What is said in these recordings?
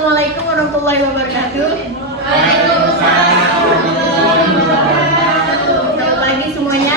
Assalamualaikum warahmatullahi wabarakatuh. Selamat pagi semuanya.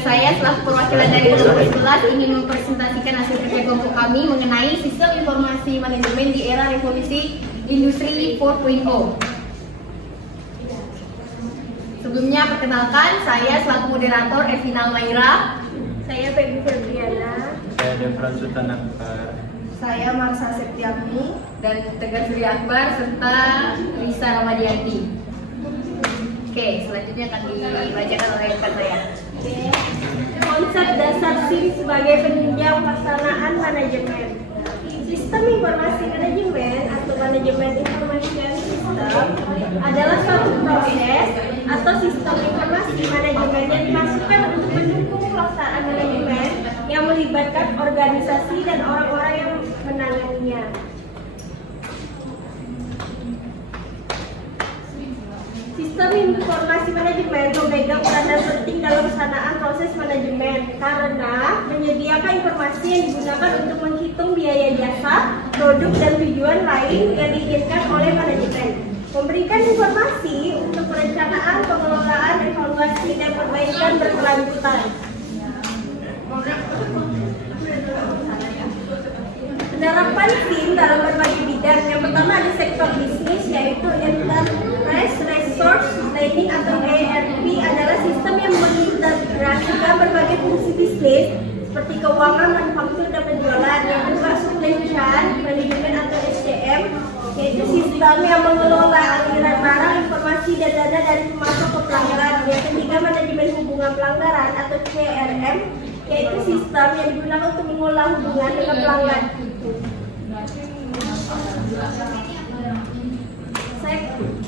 Saya selaku perwakilan dari kelompok 11 ingin mempresentasikan hasil kerja kelompok kami mengenai sistem informasi manajemen di era revolusi industri 4.0. Sebelumnya perkenalkan, saya selaku moderator Evina Maira. Saya Peggy Febriana. Saya Devran Sultan Akbar. Saya Marsa Septiami dan Tegar Suri Akbar serta Risa Ramadianti. Oke, selanjutnya akan dibacakan oleh rekan saya. Konsep dasar SIM sebagai penunjang pelaksanaan manajemen. Sistem informasi manajemen atau manajemen information system adalah suatu proses atau sistem informasi manajemen yang dimaksudkan untuk mendukung pelaksanaan manajemen yang melibatkan organisasi dan orang-orang yang menanganinya. Sistem informasi manajemen memegang peranan penting dalam pelaksanaan proses manajemen karena menyediakan informasi yang digunakan untuk menghitung biaya jasa, produk, dan tujuan lain yang diinginkan oleh manajemen. Memberikan informasi untuk perencanaan, pengelolaan, evaluasi, dan perbaikan berkelanjutan. Penerapan SIM dalam berbagai bidang. Yang pertama ada sektor bisnis, yaitu Enterprise Resource Planning atau ERP adalah sistem yang mengintegrasikan berbagai fungsi bisnis seperti keuangan, manufaktur, dan penjualan. Yang kedua supply chain manajemen atau SCM, yaitu sistem yang mengelola aliran barang, informasi, dan dana dari pemasok ke pelanggan. Yang ketiga manajemen hubungan pelanggaran atau CRM, yaitu sistem yang digunakan untuk mengolah hubungan dengan pelanggan.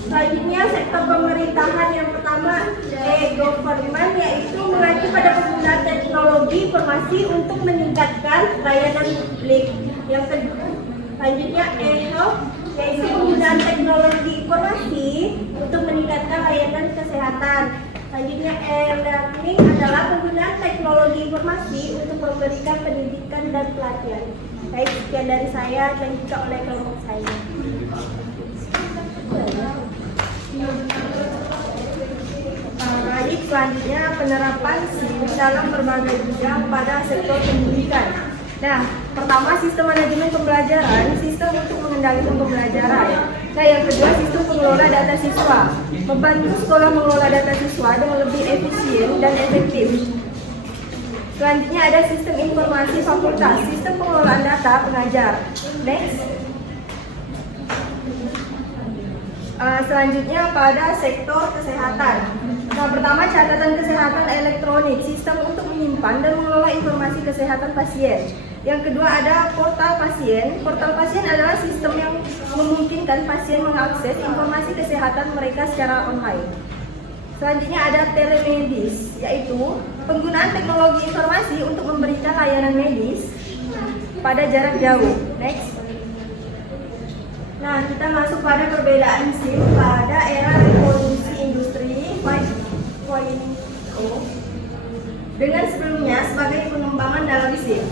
Selanjutnya sektor pemerintahan. Yang pertama e-government, yaitu mengacu pada penggunaan teknologi informasi untuk meningkatkan layanan publik. Yang kedua selanjutnya e-health, yaitu penggunaan teknologi informasi untuk meningkatkan layanan kesehatan. Selanjutnya e-learning adalah penggunaan teknologi informasi untuk memberikan pendidikan dan pelatihan. Baik, sekian dari saya dan juga oleh kelompok saya. Baik, selanjutnya penerapan SIM dalam berbagai bidang pada sektor pendidikan. Nah, pertama sistem manajemen pembelajaran, sistem untuk mengendalikan pembelajaran. Nah, yang kedua sistem pengelola data siswa, membantu sekolah mengelola data siswa dengan lebih efisien dan efektif. Selanjutnya ada sistem informasi fakultas, sistem pengelolaan data pengajar. Next. Selanjutnya pada sektor kesehatan. Nah, pertama catatan kesehatan elektronik, sistem untuk menyimpan dan mengelola informasi kesehatan pasien. Yang kedua ada portal pasien. Portal pasien adalah sistem yang memungkinkan pasien mengakses informasi kesehatan mereka secara online. Selanjutnya ada telemedis, yaitu penggunaan teknologi informasi untuk memberikan layanan medis pada jarak jauh. Next. Nah, kita masuk pada perbedaan SIM pada era revolusi industri 5.0 dengan sebelumnya sebagai pengembangan dalam SIM.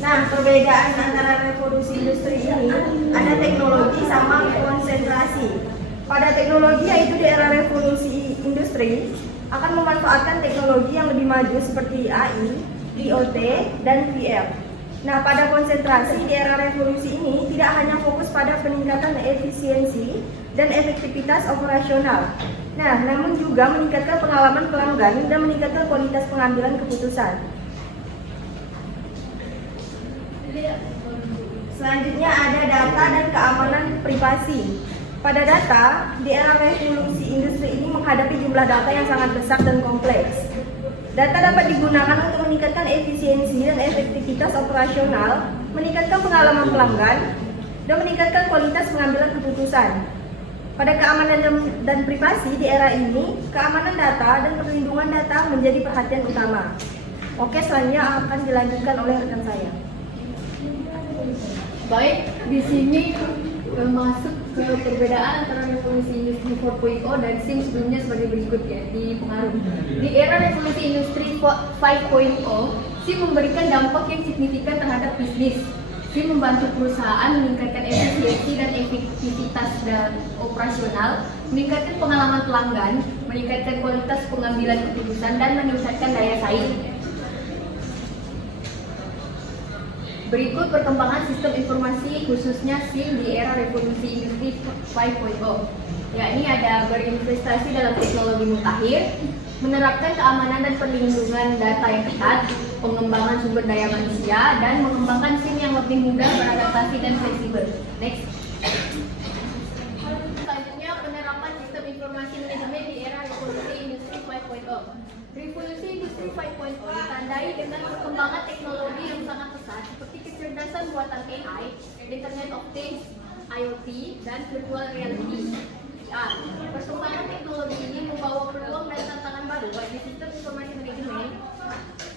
Nah, perbedaan antara revolusi industri ini ada teknologi sama konsentrasi. Pada teknologi, yaitu di era revolusi industri akan memanfaatkan teknologi yang lebih maju seperti AI, IoT, dan VR. Nah, pada konsentrasi di era revolusi ini tidak hanya fokus pada peningkatan efisiensi dan efektivitas operasional. Nah, namun juga meningkatkan pengalaman pelanggan dan meningkatkan kualitas pengambilan keputusan. Selanjutnya ada data dan keamanan privasi. Pada data, di era revolusi industri ini menghadapi jumlah data yang sangat besar dan kompleks. Data dapat digunakan untuk meningkatkan efisiensi dan efektivitas operasional, meningkatkan pengalaman pelanggan, dan meningkatkan kualitas pengambilan keputusan. Pada keamanan dan privasi di era ini, keamanan data dan perlindungan data menjadi perhatian utama. Oke, selanjutnya akan dilanjutkan oleh rekan saya. Baik, di sini masuk ke perbedaan antara revolusi industri 4.0 dan SIM sebelumnya sebagai berikut ya, di pengaruh. Di era revolusi industri 5.0, SIM memberikan dampak yang signifikan terhadap bisnis. SIM membantu perusahaan meningkatkan efisiensi dan produktivitas dan operasional, meningkatkan pengalaman pelanggan, meningkatkan kualitas pengambilan keputusan, dan meningkatkan daya saing. Berikut perkembangan sistem informasi khususnya SIM di era revolusi industri 5.0, yakni ada berinvestasi dalam teknologi mutakhir, menerapkan keamanan dan perlindungan data yang ketat, pengembangan sumber daya manusia, dan mengembangkan SIM yang lebih mudah beradaptasi dan fleksibel. Next. Selanjutnya, penerapan sistem informasi manajemen di era revolusi industri 5.0. Revolusi industri 5.0 ditandai dengan perkembangan teknologi yang sangat pesat seperti kecerdasan buatan AI, Internet of Things, IoT, dan virtual reality. Perkembangan teknologi ini membawa peluang dan tantangan baru bagi sistem informasi manajemen.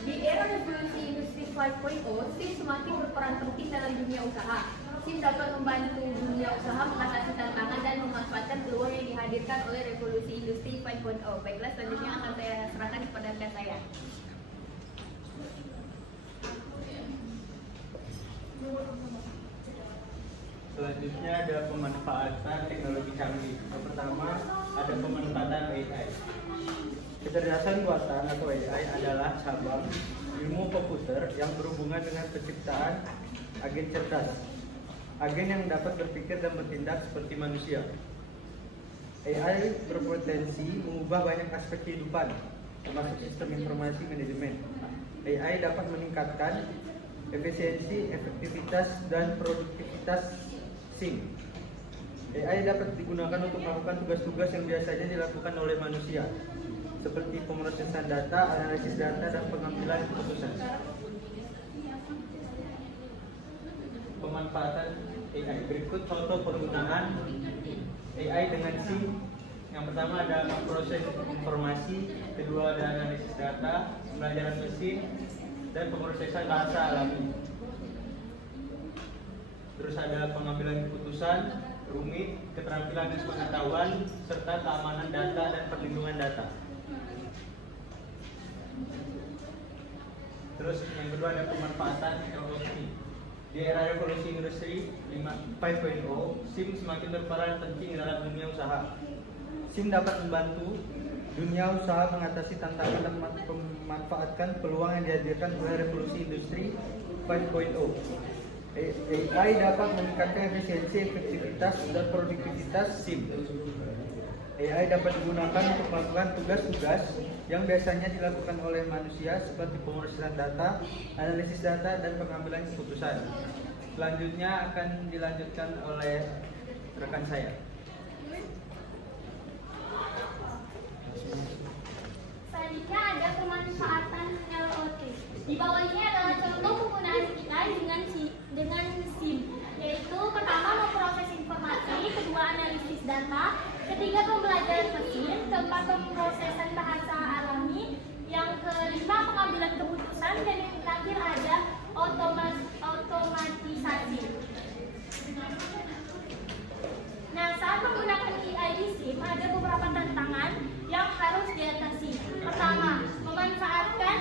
Di era revolusi industri 5.0, SIM semakin berperan penting dalam dunia usaha. SIM dapat membantu dunia usaha mengatasi tantangan dan memanfaatkan peluang yang dihadirkan oleh revolusi industri 5.0. Baiklah, selanjutnya akan saya serahkan kepada rekan saya. Selanjutnya ada pemanfaatan teknologi canggih. Yang pertama ada pemanfaatan AI. Kecerdasan buatan atau AI adalah cabang ilmu komputer yang berhubungan dengan penciptaan agen cerdas. Agen yang dapat berpikir dan bertindak seperti manusia. AI berpotensi mengubah banyak aspek kehidupan, termasuk sistem informasi manajemen. AI dapat meningkatkan efisiensi, efektivitas, dan produktivitas SIM. AI dapat digunakan untuk melakukan tugas-tugas yang biasanya dilakukan oleh manusia, seperti pemrosesan data, analisis data, dan pengambilan keputusan. Pemanfaatan AI. Berikut contoh penggunaan AI dengan SIM. Yang pertama ada memproses informasi, kedua ada analisis data, pembelajaran mesin, dan pemrosesan bahasa alami. Terus ada pengambilan keputusan, rumit, keterampilan dan pengetahuan, serta keamanan data dan perlindungan data. Terus yang kedua ada pemanfaatan teknologi. Di era revolusi industri 5.0, SIM semakin berperan penting dalam dunia usaha. SIM dapat membantu dunia usaha mengatasi tantangan dan memanfaatkan peluang yang dihadirkan oleh revolusi industri 5.0. AI dapat meningkatkan efisiensi, efektivitas, dan produktivitas SIM. AI dapat digunakan untuk melakukan tugas-tugas yang biasanya dilakukan oleh manusia seperti pemrosesan data, analisis data, dan pengambilan keputusan. Selanjutnya akan dilanjutkan oleh rekan saya. Selanjutnya ada pemanfaatan LOT. Di bawah ini adalah contoh penggunaan kita dengan SIM, yaitu pertama memproses informasi, kedua analisis data, ketiga pembelajaran mesin, keempat pemrosesan bahasa alami, yang kelima pengambilan keputusan, dan yang terakhir ada otomatisasi. Nah, saat menggunakan AI di SIM ada beberapa tantangan yang harus diatasi. Pertama, memanfaatkan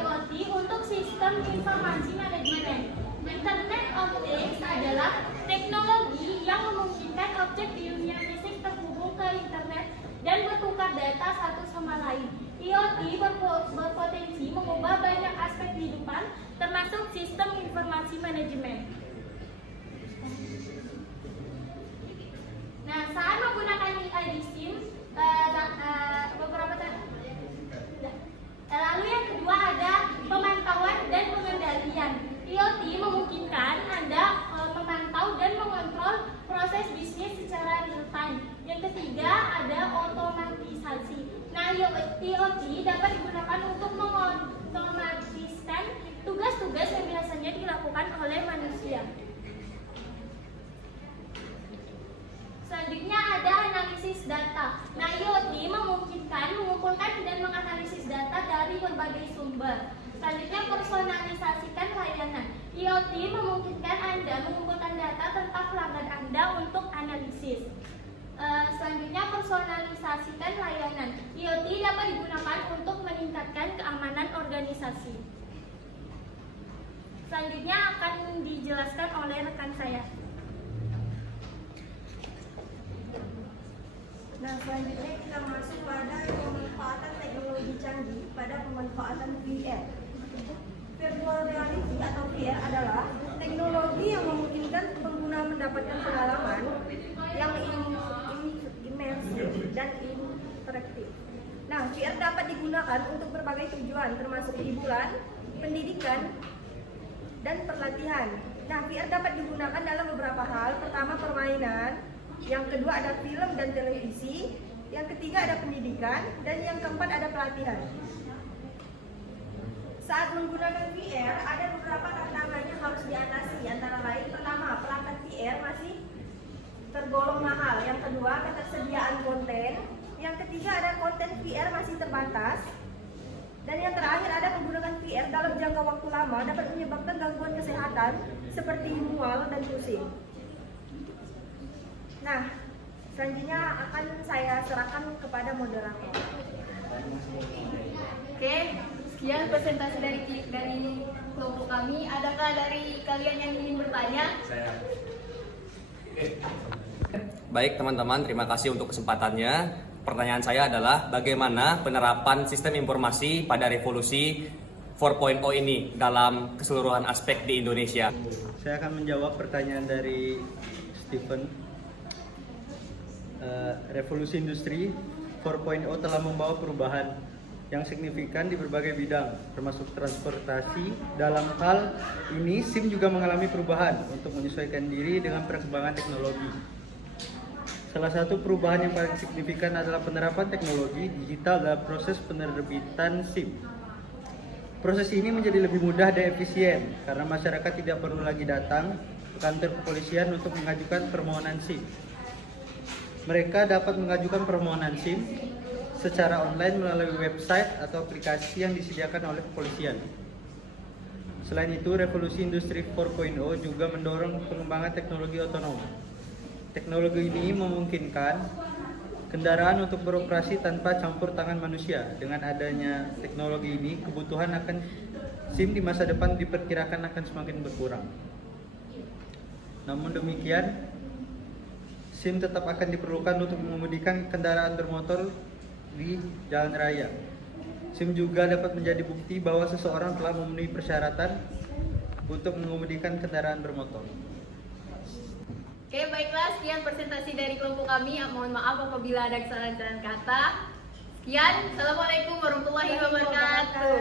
IoT untuk sistem informasi manajemen. Internet of Things adalah teknologi yang memungkinkan objek di dunia fisik terhubung ke internet dan bertukar data satu sama lain. IoT berpotensi mengubah banyak aspek kehidupan, termasuk sistem informasi manajemen. Nah, saat menggunakan AI di SIM, lalu yang kedua ada pemantauan dan pengendalian. IoT memungkinkan Anda memantau dan mengontrol proses bisnis secara real time. Yang ketiga ada otomatisasi. Nah, IoT dapat digunakan untuk mengotomatiskan tugas-tugas yang biasanya dilakukan oleh manusia. Selanjutnya ada analisis data. Nah, IoT memungkinkan mengumpulkan dan menganalisis data dari berbagai sumber. Selanjutnya personalisasikan layanan. IoT memungkinkan Anda mengumpulkan data tentang pelanggan Anda untuk analisis. Selanjutnya personalisasikan layanan. IoT dapat digunakan untuk meningkatkan keamanan organisasi. Selanjutnya akan dijelaskan oleh rekan saya. selanjutnya kita masuk pada pemanfaatan teknologi canggih pada pemanfaatan VR. Virtual reality atau VR adalah teknologi yang memungkinkan pengguna mendapatkan pengalaman yang imersif dan interaktif. Nah, VR dapat digunakan untuk berbagai tujuan, termasuk hiburan, pendidikan, dan perlatihan. Nah, VR dapat digunakan dalam beberapa hal. Pertama, permainan. Yang kedua, ada film dan televisi. Yang ketiga, ada pendidikan. Dan yang keempat, ada pelatihan. Saat menggunakan VR, ada beberapa tantangan yang harus diatasi. Antara lain, pertama, perangkat VR masih tergolong mahal. Yang kedua, ketersediaan konten. Yang ketiga, ada konten VR masih terbatas. Dan yang terakhir, ada menggunakan VR dalam jangka waktu lama dapat menyebabkan gangguan kesehatan seperti mual dan pusing. Nah, selanjutnya akan saya serahkan kepada moderator. Oke, sekian presentasi dari kelompok kami. Adakah dari kalian yang ingin bertanya? Baik teman-teman, terima kasih untuk kesempatannya. Pertanyaan saya adalah bagaimana penerapan sistem informasi pada revolusi 4.0 ini dalam keseluruhan aspek di Indonesia? Saya akan menjawab pertanyaan dari Stephen. Revolusi industri 4.0 telah membawa perubahan yang signifikan di berbagai bidang, termasuk transportasi. Dalam hal ini, SIM juga mengalami perubahan untuk menyesuaikan diri dengan perkembangan teknologi. Salah satu perubahan yang paling signifikan adalah penerapan teknologi digital dalam proses penerbitan SIM. Proses ini menjadi lebih mudah dan efisien karena masyarakat tidak perlu lagi datang ke kantor kepolisian untuk mengajukan permohonan SIM. Mereka dapat mengajukan permohonan SIM secara online melalui website atau aplikasi yang disediakan oleh kepolisian. Selain itu, revolusi industri 4.0 juga mendorong pengembangan teknologi otonom. Teknologi ini memungkinkan kendaraan untuk beroperasi tanpa campur tangan manusia. Dengan adanya teknologi ini, kebutuhan akan SIM di masa depan diperkirakan akan semakin berkurang. Namun demikian, SIM tetap akan diperlukan untuk mengemudikan kendaraan bermotor di jalan raya. SIM juga dapat menjadi bukti bahwa seseorang telah memenuhi persyaratan untuk mengemudikan kendaraan bermotor. Oke, baiklah, sekian presentasi dari kelompok kami. Mohon maaf apabila ada kesalahan kata. Sekian, Assalamualaikum warahmatullahi wabarakatuh.